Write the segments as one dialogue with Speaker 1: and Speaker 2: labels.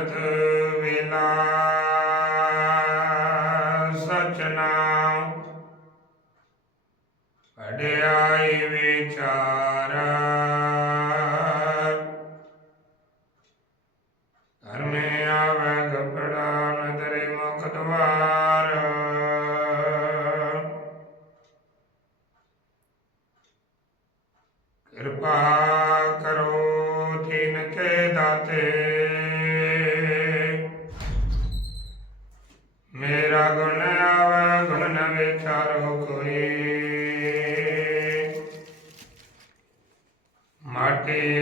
Speaker 1: ਅੰਮ੍ਰਿਤ ਵੇਲਾ ਸਚ ਨਾਮ ਪੜਿਆਈ ਵਿਚਾਰ। ਧਰਮੇ ਆਵੇ ਗਪੜਾ ਨਦਰੇ ਮੁਖ ਦਵਾਰ। ਕਿਰਪਾ ਕਰੋ ਤਿਨ ਕੇ ਦਾਤੇ। eh,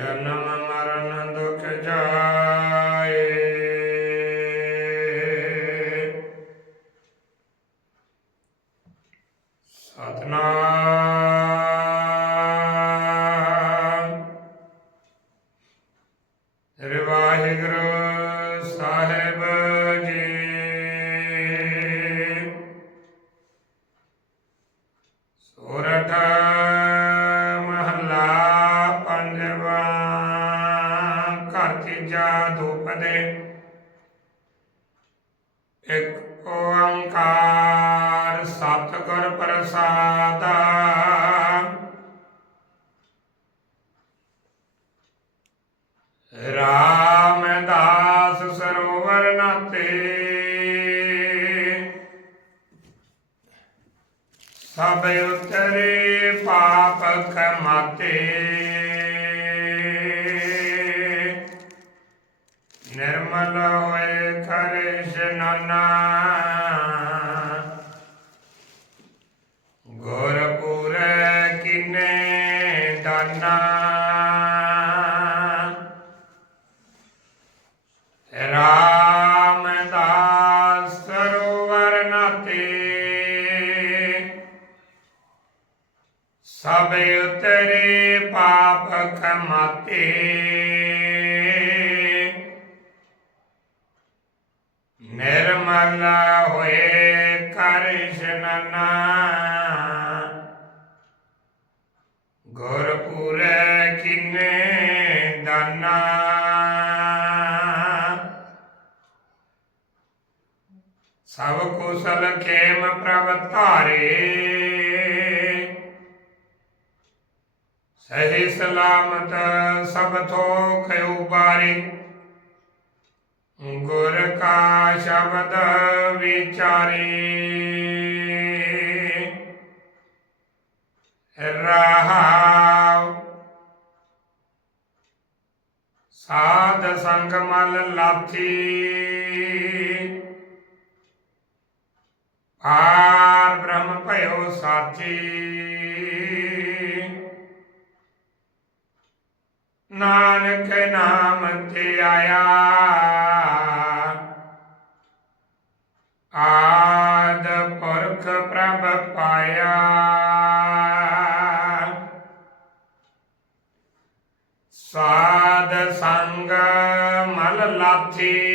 Speaker 1: ਜਨਮ ਮਰਨ ਦੁਖ ਜਾਏ। ਸਤਨਾਮ। ਸ੍ਰੀ ਵਾਹਿਗੁਰੂ ਸਾਹਿਬ। ਓੰਕਾਰ ਸਤਿਗੁਰ ਪ੍ਰਸਾਦਾ। ਰਾਮਦਾਸ ਸਰੋਵਰ ਨਾਤੇ। ਸਭ ਉਤਰੇ ਪਾਪ ਕਮਾਤੇ। ਨਿਰਮਲ ਹੋਏ ਕਰੇ ਸਭ ਉਤਰੇ ਪਾਪ ਕਮਾਤੇ ਨਿਰਮਲ ਹੋਏ ਕਰ ਇਸ਼ਨਾਨਾ ਗੁਰਪੁਰੇ ਕਿਨੇ ਦਾਨਾ। ਸਭ ਕੁਸਲ ਖੇਮ ਪ੍ਰਭ ਧਾਰੇ। ਸਹੀ ਸਲਾਮਤ ਸਭ ਥੋਖ ਉਬਾਰੇ ਗੁਰ ਕਾ ਸ਼ਬਦ ਵਿਚਾਰੇ। ਰਹਾਉ। ਸਾਧ ਸੰਗ ਮਲ ਲਾਥੀ। ਆਰ ਬ੍ਰਹਮ ਭਇਓ ਸਾਥੀ। ਨਾਨਕ ਨਾਮ ਤੇ ਆਇਆ। ਆਦ ਪੁਰਖ ਪ੍ਰਭ ਪਾਇਆ। ਸਾਧ ਸੰਗ ਮਲ ਲਾਥੀ।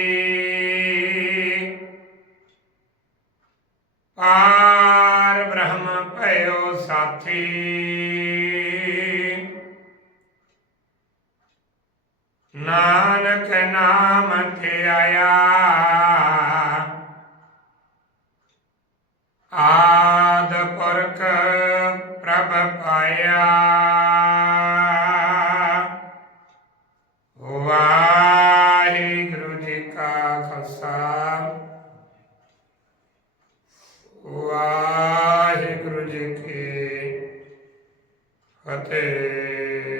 Speaker 1: ਨਾਨਕ ਨਾਮ ਤੇ ਆਇਆ। ਆਦ ਪੁਰਖ ਪ੍ਰਭ ਪਾਇਆ। ਵਾਹਿਗੁਰੂ ਜੀ ਕਾ ਖਾਲਸਾ। ਵਾਹਿਗੁਰੂ ਜੀ ਕੀ ਫਤਿਹ।